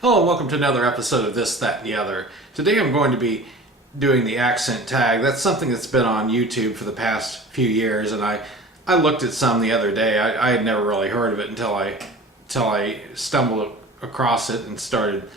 Hello and welcome to another episode of This, That, and the Other. Today I'm going to be doing the accent tag. That's something that's been on YouTube for the past few years, and I looked at some the other day. I had never really heard of it until I stumbled across it and started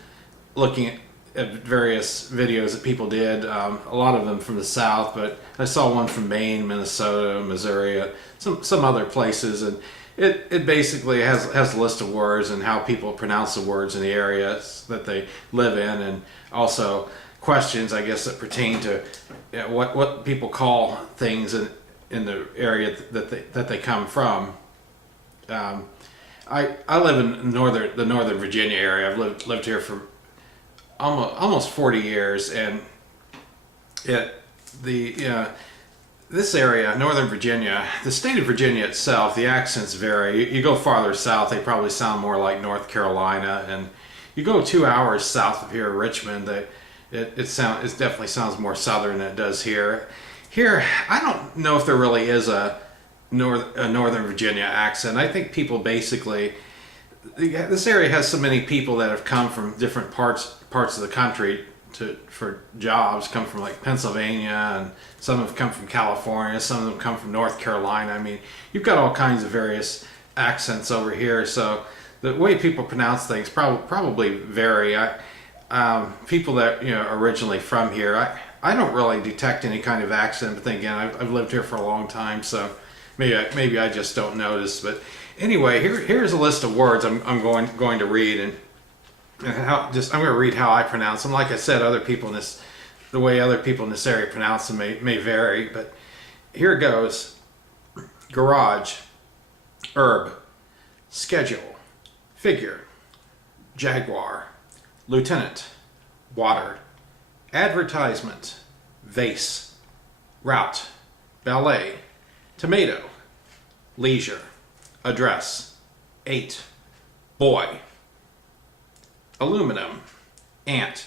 looking at various videos that people did. A lot of them from the South, but I saw one from Maine, Minnesota, Missouri, some other places, and it basically has a list of words and how people pronounce the words in the areas that they live in, and also questions, I guess, that pertain to what people call things in the area that they come from. I live in the Northern Virginia area. I've lived here for almost 40 years, and this area, Northern Virginia, the state of Virginia itself, the accents vary. You go farther south, they probably sound more like North Carolina, and you go 2 hours south of here, Richmond, it definitely sounds more southern than it does here. Here, I don't know if there really is a Northern Virginia accent. I think people basically, this area has so many people that have come from different parts of the country for jobs, come from like Pennsylvania, and some have come from California, some of them come from North Carolina. I mean, you've got all kinds of various accents over here, so the way people pronounce things probably vary. People that are originally from here, I don't really detect any kind of accent, but then again, I've lived here for a long time, so maybe I just don't notice. But anyway, here's a list of words I'm going to read, and I'm going to read how I pronounce them. Like I said, the way other people in this area pronounce them may vary, but here goes: garage, herb, schedule, figure, jaguar, lieutenant, water, advertisement, vase, route, ballet, tomato, leisure, address, 8, boy, aluminum, ant.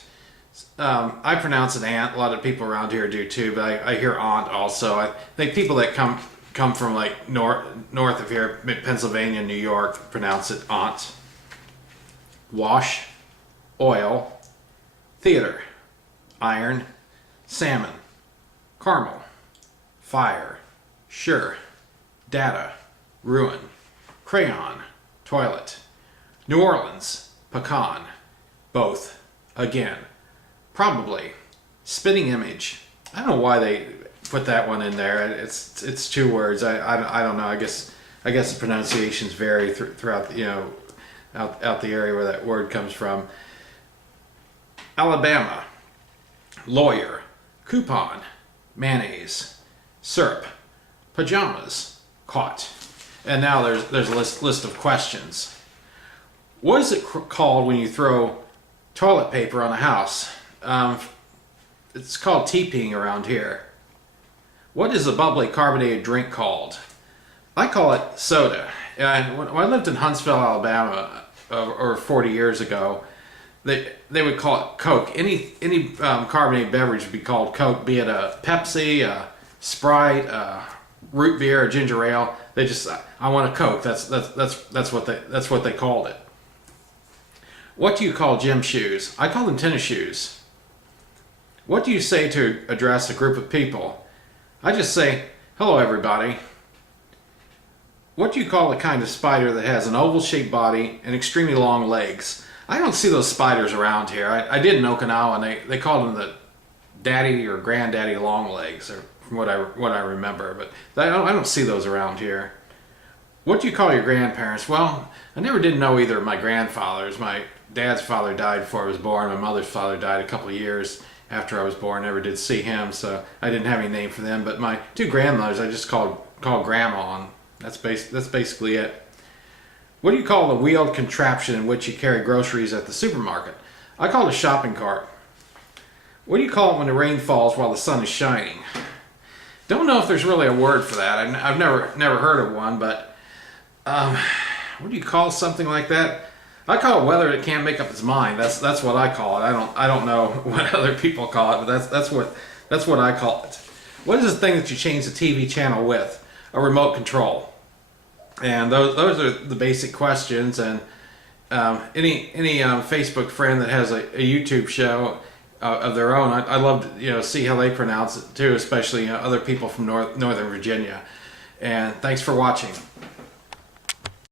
I pronounce it ant. A lot of people around here do too, but I hear aunt also. I think people that come from like north of here, Pennsylvania, New York, pronounce it aunt. Wash, oil, theater, iron, salmon, caramel, fire, sure, data, ruin, crayon, toilet, New Orleans, pecan, both, again, probably, spitting image. I don't know why they put that one in there. It's 2 words. I don't know. I guess the pronunciations vary throughout out the area where that word comes from. Alabama, lawyer, coupon, mayonnaise, syrup, pajamas, caught. And now there's a list of questions. What is it called when you throw toilet paper on a house? It's called teepeeing around here. What is a bubbly carbonated drink called? I call it soda. And when I lived in Huntsville, Alabama, over 40 years ago, they would call it Coke. Any carbonated beverage would be called Coke, be it a Pepsi, a Sprite, a root beer, a ginger ale. They just, I want a Coke. That's what they called it. What do you call gym shoes? I call them tennis shoes. What do you say to address a group of people? I just say, hello everybody. What do you call the kind of spider that has an oval-shaped body and extremely long legs? I don't see those spiders around here. I did in Okinawa, and they called them the daddy or granddaddy long legs, or from what I remember, but I don't see those around here. What do you call your grandparents? Well, I never did know either of my grandfathers. My dad's father died before I was born. My mother's father died a couple of years after I was born. Never did see him, so I didn't have any name for them. But my 2 grandmothers, I just called grandma, and that's basically it. What do you call the wheeled contraption in which you carry groceries at the supermarket? I call it a shopping cart. What do you call it when the rain falls while the sun is shining? Don't know if there's really a word for that. I've never heard of one, but what do you call something like that? I call it weather that can't make up its mind. That's what I call it. I don't know what other people call it, but that's what I call it. What is the thing that you change the TV channel with? A remote control. And those are the basic questions, and Any Facebook friend that has a YouTube show of their own, I'd love to see how they pronounce it too, especially other people from Northern Virginia. And thanks for watching.